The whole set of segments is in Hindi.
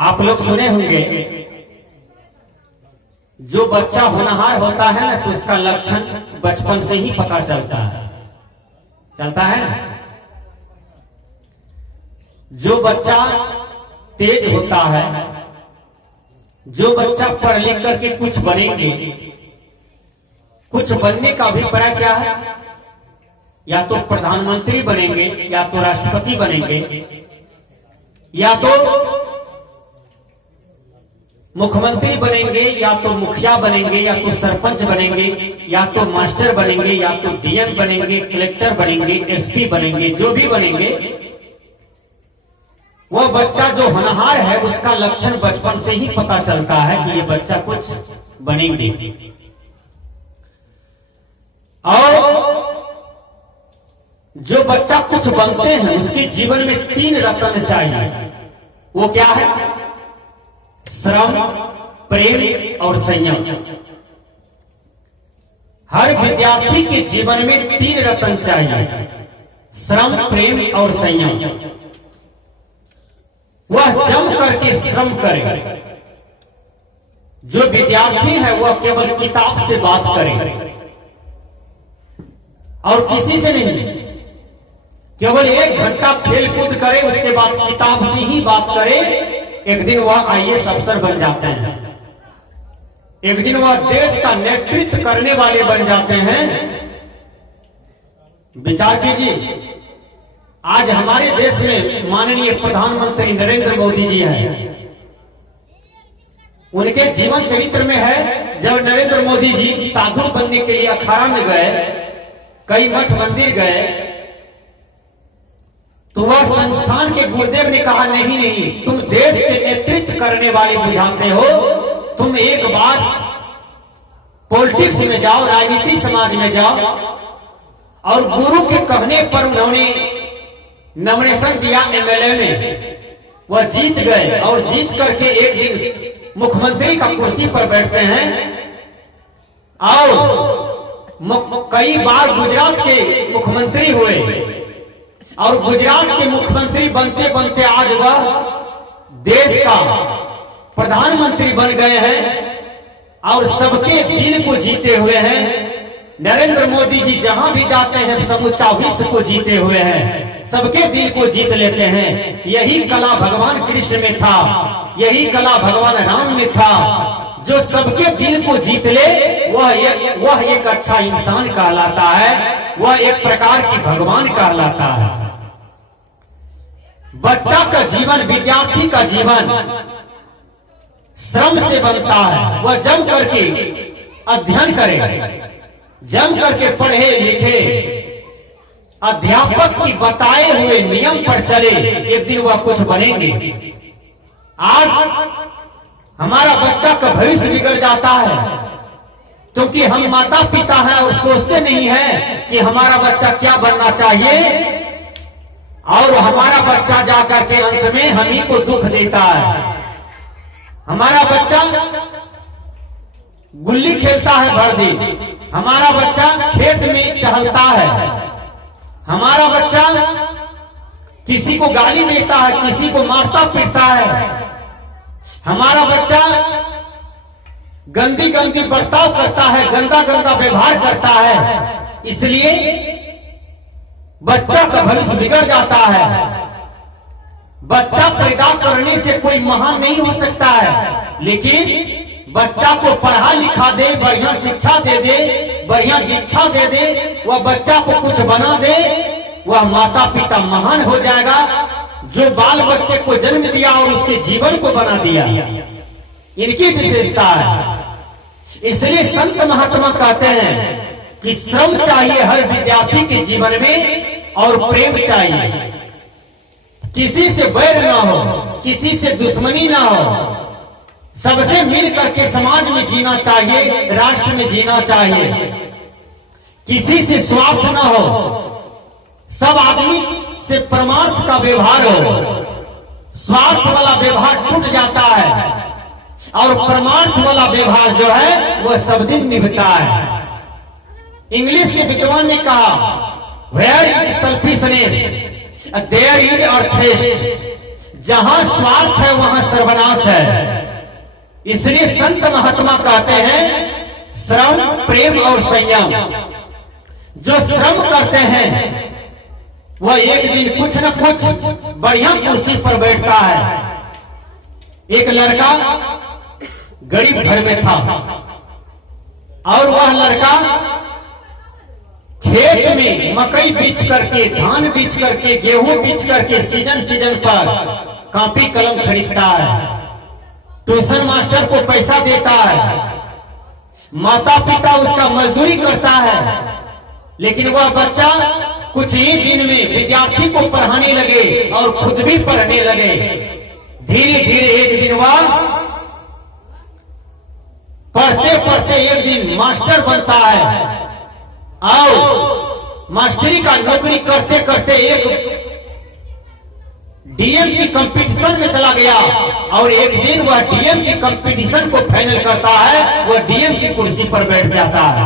आप लोग सुने होंगे, जो बच्चा होनहार होता है ना तो उसका लक्षण बचपन से ही पता चलता है ना। जो बच्चा तेज होता है, जो बच्चा पढ़ लिख करके कुछ बनेंगे, कुछ बनने का अभिप्राय क्या है, या तो प्रधानमंत्री बनेंगे, या तो राष्ट्रपति बनेंगे, या तो मुख्यमंत्री बनेंगे, या तो मुखिया बनेंगे, या तो सरपंच बनेंगे, या तो मास्टर बनेंगे, या तो डीएम बनेंगे, कलेक्टर बनेंगे, एसपी बनेंगे। जो भी बनेंगे, वह बच्चा जो होनहार है उसका लक्षण बचपन से ही पता चलता है कि ये बच्चा कुछ बनेंगे। और जो बच्चा कुछ बनते हैं उसके जीवन में 3 रत्न चाहिए। वो क्या है? श्रम, प्रेम और संयम। हर विद्यार्थी के जीवन में 3 रत्न चाहिए, श्रम, प्रेम और संयम। वह जम करके श्रम करे। जो विद्यार्थी है वह केवल किताब से बात करे और किसी से नहीं। केवल 1 घंटा खेल कूद करे, उसके बाद किताब से ही बात करे। एक दिन वह आईएएस अफसर बन जाते हैं, एक दिन वह देश का नेतृत्व करने वाले बन जाते हैं। विचार कीजिए, आज हमारे देश में माननीय प्रधानमंत्री नरेंद्र मोदी जी हैं। उनके जीवन चरित्र में है, जब नरेंद्र मोदी जी साधु बनने के लिए अखाड़ा में गए, कई मठ मंदिर गए, तो वह संस्थान के गुरुदेव ने कहा, नहीं नहीं, तुम देश के नेतृत्व करने वाले बुझाते हो, तुम एक बार पॉलिटिक्स में जाओ, राजनीति समाज में जाओ। और गुरु के कहने पर उन्होंने नॉमिनेशन दिया एमएलए में, वह जीत गए और जीत करके एक दिन मुख्यमंत्री का कुर्सी पर बैठते हैं। और कई बार गुजरात के मुख्यमंत्री हुए और गुजरात के मुख्यमंत्री बनते बनते आज वह देश का प्रधानमंत्री बन गए हैं और सबके दिल को जीते हुए हैं। नरेंद्र मोदी जी जहां भी जाते हैं समूचा विश्व को जीते हुए हैं, सबके दिल को जीत लेते हैं। यही कला भगवान कृष्ण में था, यही कला भगवान राम में था। जो सबके दिल को जीत ले वह एक अच्छा इंसान कहलाता है, वह एक प्रकार की भगवान कहलाता है। बच्चा का जीवन, विद्यार्थी का जीवन श्रम से बनता है। वह जम करके अध्ययन करे, जम करके पढ़े लिखे, अध्यापक की बताए हुए नियम पर चले, एक दिन वह कुछ बनेंगे। आज हमारा बच्चा का भविष्य बिगड़ जाता है क्योंकि हम माता पिता हैं और सोचते नहीं है कि हमारा बच्चा क्या बनना चाहिए, और हमारा बच्चा जाकर के अंत में हम ही को दुख देता है। हमारा बच्चा गुल्ली खेलता है भर दिन, हमारा बच्चा खेत में टहलता है, हमारा बच्चा किसी को गाली देता है, किसी को मारता पीटता है, हमारा बच्चा गंदी गंदी बर्ताव करता है, गंदा गंदा व्यवहार करता है। इसलिए बच्चा का भविष्य बिगड़ जाता है। बच्चा पैदा करने से कोई महान नहीं हो सकता है, लेकिन बच्चा को पढ़ा लिखा दे, बढ़िया शिक्षा दे दे, बढ़िया दीक्षा दे दे, वह बच्चा को कुछ बना दे, वह माता पिता महान हो जाएगा। जो बाल बच्चे को जन्म दिया और उसके जीवन को बना दिया, इनकी विशेषता है। इसलिए संत महात्मा कहते हैं कि श्रम चाहिए हर विद्यार्थी के जीवन में और प्रेम चाहिए। किसी से वैर ना हो, किसी से दुश्मनी ना हो, सबसे मिल करके समाज में जीना चाहिए, राष्ट्र में जीना चाहिए। किसी से स्वार्थ ना हो, सब आदमी से परमार्थ का व्यवहार हो। स्वार्थ वाला व्यवहार टूट जाता है और परमार्थ वाला व्यवहार जो है वो सब दिन निभता है। इंग्लिश के विद्वान ने कहा, where is selfishness there is a thirst, जहां स्वार्थ है वहां सर्वनाश है। इसलिए संत महात्मा कहते हैं श्रम, प्रेम और संयम। जो श्रम करते हैं वह एक दिन कुछ न कुछ बढ़िया कुर्सी पर बैठता है। एक लड़का गरीब घर में था और वह लड़का खेत में मकई बीज करके, धान बीज करके, गेहूं बीज करके सीजन सीजन पर कॉपी कलम खरीदता है, ट्यूशन मास्टर को पैसा देता है, माता पिता उसका मजदूरी करता है। लेकिन वह बच्चा कुछ ही दिन में विद्यार्थी को पढ़ाने लगे और खुद भी पढ़ने लगे। धीरे धीरे एक दिन वह पढ़ते पढ़ते एक दिन मास्टर बनता है और मास्टरी का नौकरी करते करते एक डीएम की कंपटीशन में चला गया और एक दिन वह डीएम की कंपटीशन को फाइनल करता है। वह डीएम की कुर्सी पर बैठ जाता है,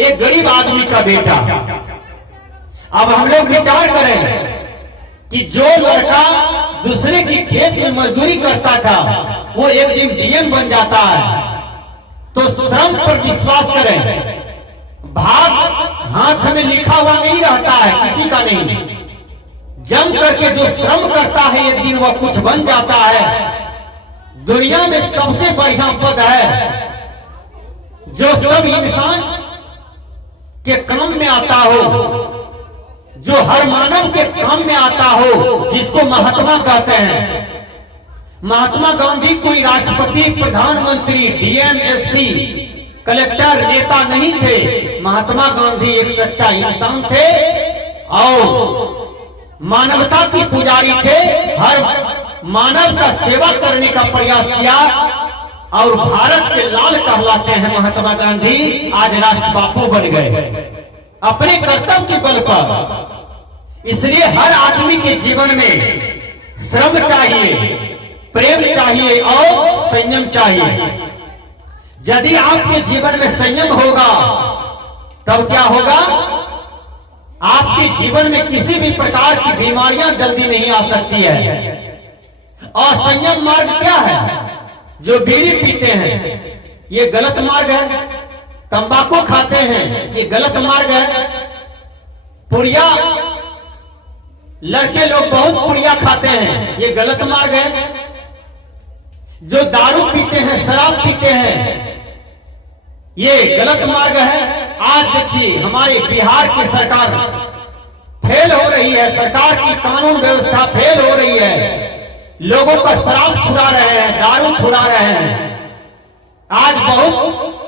एक गरीब आदमी का बेटा। अब हम लोग विचार करें कि जो लड़का दूसरे की खेत में मजदूरी करता था वो एक दिन डीएम बन जाता है। तो श्रम पर विश्वास करें। भाग हाथ में लिखा हुआ नहीं रहता है, किसी का नहीं। जम करके जो श्रम करता है एक दिन वह कुछ बन जाता है। दुनिया में सबसे बढ़िया पद है जो सब इंसान के काम में आता हो, जो हर मानव के काम में आता हो, जिसको महात्मा कहते हैं। महात्मा गांधी कोई राष्ट्रपति, प्रधानमंत्री, डीएम, एसपी, कलेक्टर, नेता नहीं थे। महात्मा गांधी एक सच्चा इंसान थे और मानवता की पुजारी थे। हर मानव का सेवा करने का प्रयास किया और भारत के लाल कहलाते हैं महात्मा गांधी। आज राष्ट्र बापू बन गए अपने कर्तव्य के बल पर। इसलिए हर आदमी के जीवन में श्रम चाहिए, प्रेम चाहिए और संयम चाहिए। यदि आपके जीवन में संयम होगा तब क्या होगा? आपके जीवन में किसी भी प्रकार की बीमारियां जल्दी नहीं आ सकती है। और संयम मार्ग क्या है? जो बीड़ी पीते हैं ये गलत मार्ग है, तंबाकू खाते हैं ये गलत मार्ग है, पुड़िया, लड़के लोग बहुत पुड़िया खाते हैं ये गलत मार्ग है, जो दारू पीते हैं, शराब पीते हैं ये गलत मार्ग है। आज देखिए हमारे बिहार की सरकार फेल हो रही है, सरकार की कानून व्यवस्था फेल हो रही है। लोगों का शराब छुड़ा रहे हैं, दारू छुड़ा रहे हैं। आज बहुत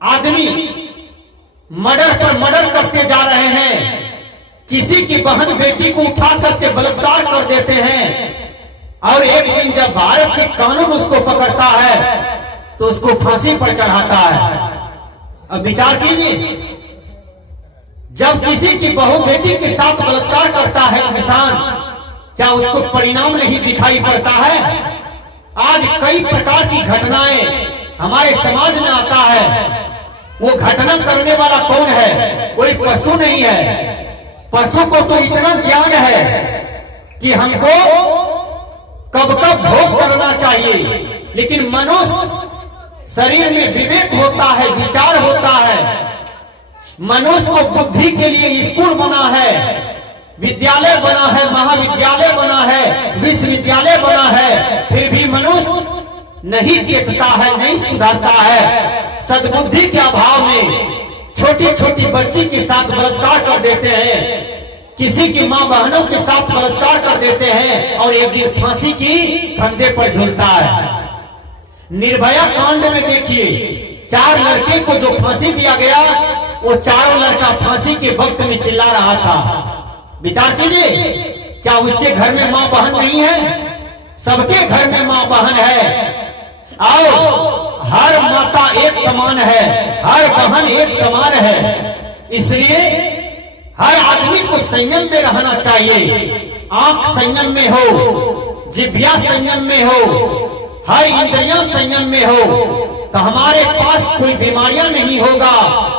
आदमी मर्डर पर मर्डर करते जा रहे हैं। किसी की बहन बेटी को उठा करके बलात्कार कर देते हैं और एक दिन जब भारत के कानून उसको पकड़ता है तो उसको फांसी पर चढ़ाता है। अब विचार कीजिए, जब किसी की बहू बेटी के साथ बलात्कार करता है इंसान, क्या उसको परिणाम नहीं दिखाई पड़ता है? आज कई प्रकार की घटनाएं हमारे समाज में आता है। वो घटना करने वाला कौन है? कोई पशु नहीं है। पशु को तो इतना ज्ञान है कि हमको कब कब भोग करना चाहिए, लेकिन मनुष्य शरीर में विवेक होता है, विचार होता है। मनुष्य को बुद्धि के लिए स्कूल बना है, विद्यालय बना है, महाविद्यालय बना है, विश्वविद्यालय बना है, फिर भी मनुष्य नहीं चेतता है, नहीं सुधरता है। सद्बुद्धि के अभाव में छोटी छोटी बच्ची के साथ बलात्कार कर देते हैं, किसी की मां बहनों के साथ बलात्कार कर देते हैं और एक दिन फांसी की फंदे पर झूलता है। निर्भया कांड में देखिए 4 लड़के को जो फांसी दिया गया, वो चारों लड़का फांसी के वक्त में चिल्ला रहा था। विचार कीजिए, क्या उसके घर में मां बहन नहीं है? सबके घर में मां बहन है। आओ, हर माता एक समान है, हर बहन एक समान है। इसलिए हर आदमी को संयम में रहना चाहिए। आंख संयम में हो, जिह्वा संयम में हो, हर इंद्रियां संयम में हो, तो हमारे पास कोई बीमारियां नहीं होगा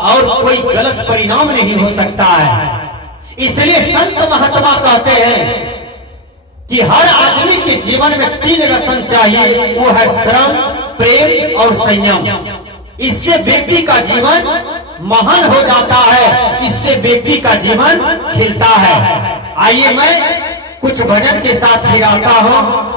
और कोई गलत परिणाम नहीं हो सकता है। इसलिए संत महात्मा कहते हैं कि हर आदमी के जीवन में 3 रत्न चाहिए, वो है श्रम, प्रेम और संयम। इससे व्यक्ति का जीवन महान हो जाता है, इससे व्यक्ति का जीवन खिलता है। आइए मैं कुछ भजन के साथ फिर आता हूँ।